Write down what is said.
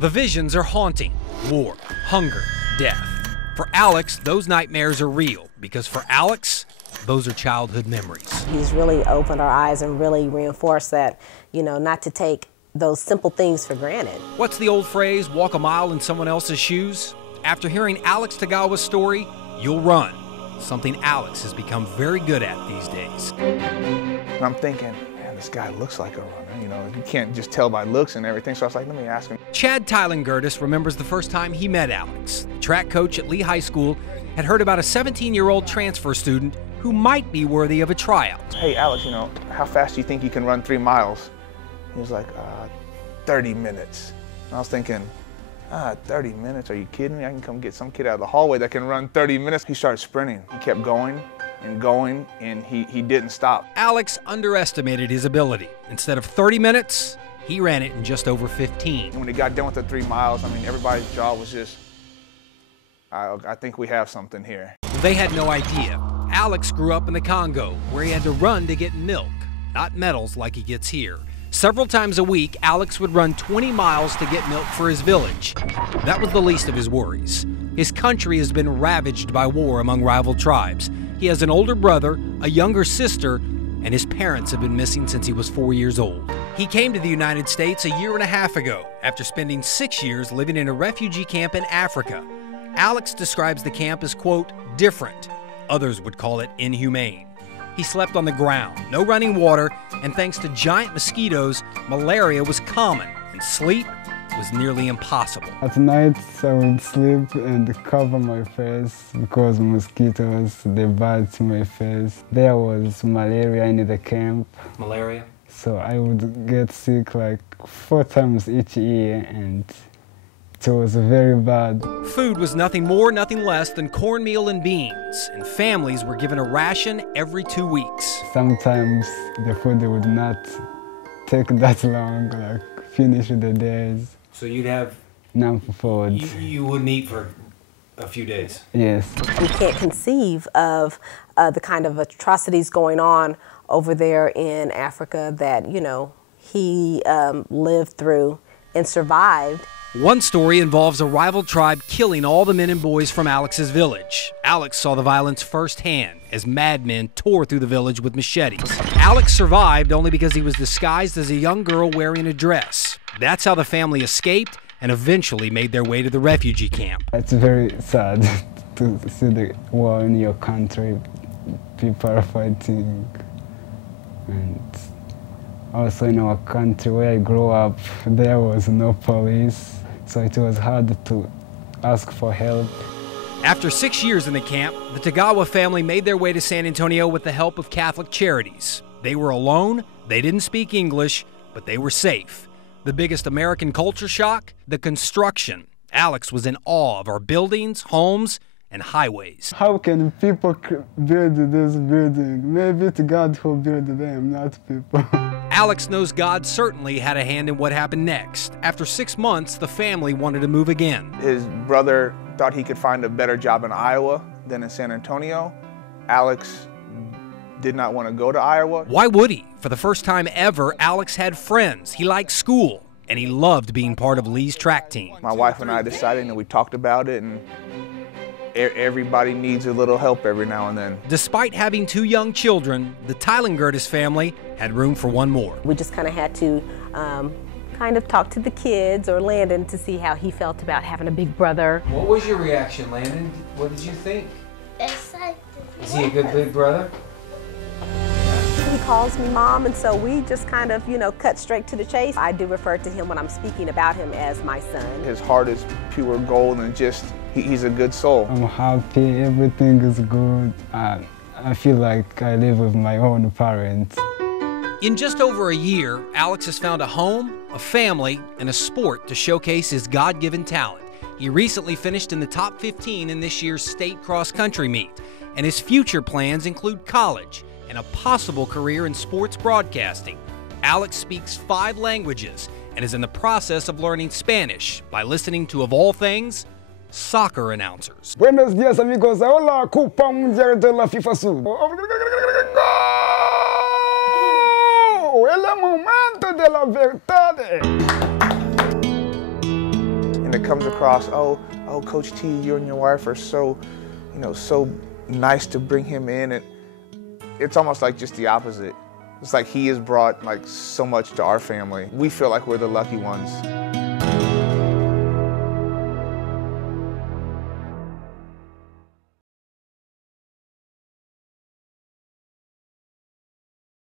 The visions are haunting. War, hunger, death. For Alex, those nightmares are real, because for Alex, those are childhood memories. He's really opened our eyes and really reinforced that, not to take those simple things for granted. What's the old phrase, walk a mile in someone else's shoes? After hearing Alex Tagawa's story, you'll run. Something Alex has become very good at these days. And I'm thinking, man, this guy looks like a runner. You can't just tell by looks and everything. So I was like, let me ask him. Chad Tylengurtis remembers the first time he met Alex. The track coach at Lee High School had heard about a 17-year-old transfer student who might be worthy of a tryout. Hey, Alex, how fast do you think you can run 3 miles? He was like, 30 minutes. And I was thinking, 30 minutes? Are you kidding me? I can come get some kid out of the hallway that can run 30 minutes. He started sprinting. He kept going and going, and he didn't stop. Alex underestimated his ability. Instead of 30 minutes, he ran it in just over 15. And when he got done with the 3 miles, everybody's jaw was just, I think we have something here. They had no idea. Alex grew up in the Congo, where he had to run to get milk, not medals like he gets here. Several times a week, Alex would run 20 miles to get milk for his village. That was the least of his worries. His country has been ravaged by war among rival tribes. He has an older brother, a younger sister, and his parents have been missing since he was 4 years old. He came to the United States a year and a half ago, after spending 6 years living in a refugee camp in Africa. Alex describes the camp as, quote, different. Others would call it inhumane. He slept on the ground, no running water, and thanks to giant mosquitoes, malaria was common, and sleep was nearly impossible. At night, I would sleep and cover my face because mosquitoes, they bite my face. There was malaria in the camp. Malaria? So I would get sick like 4 times each year, and it was very bad. Food was nothing more, nothing less than cornmeal and beans, and families were given a ration every 2 weeks. Sometimes the food would not take that long, like finish the days. So you'd have... No food. You wouldn't eat for a few days? Yes. We can't conceive of the kind of atrocities going on over there in Africa that, he lived through and survived. One story involves a rival tribe killing all the men and boys from Alex's village. Alex saw the violence firsthand as madmen tore through the village with machetes. Alex survived only because he was disguised as a young girl wearing a dress. That's how the family escaped and eventually made their way to the refugee camp. It's very sad to see the war in your country. People are fighting. And also in our country where I grew up, there was no police. So it was hard to ask for help. After 6 years in the camp, the Tagawa family made their way to San Antonio with the help of Catholic Charities. They were alone, they didn't speak English, but they were safe. The biggest American culture shock? The construction. Alex was in awe of our buildings, homes, and highways. How can people build this building? Maybe it's God who built them, not people. Alex knows God certainly had a hand in what happened next. After 6 months, the family wanted to move again. His brother thought he could find a better job in Iowa than in San Antonio. Alex did not want to go to Iowa. Why would he? For the first time ever, Alex had friends. He liked school, and he loved being part of Lee's track team. My wife and I decided, and we talked about it, and everybody needs a little help every now and then. Despite having 2 young children, the Tylengurtis family had room for one more. We just kind of had to kind of talk to the kids or Landon to see how he felt about having a big brother. What was your reaction, Landon? What did you think? Excited. Is he a good big brother? He calls me Mom, and so we just kind of, cut straight to the chase. I do refer to him when I'm speaking about him as my son. His heart is pure gold, and he's a good soul. I'm happy, everything is good. I feel like I live with my own parents. In just over a year, Alex has found a home, a family, and a sport to showcase his God-given talent. He recently finished in the top 15 in this year's state cross-country meet, and his future plans include college and a possible career in sports broadcasting. Alex speaks 5 languages and is in the process of learning Spanish by listening to, of all things, soccer announcers. Buenos días, amigos. Hola, Copa Mundial de la FIFA Sud. El momento de la verdad. comes across, oh, Coach T, you and your wife are so, so nice to bring him in. And it's almost like just the opposite. It's like he has brought like so much to our family. We feel like we're the lucky ones.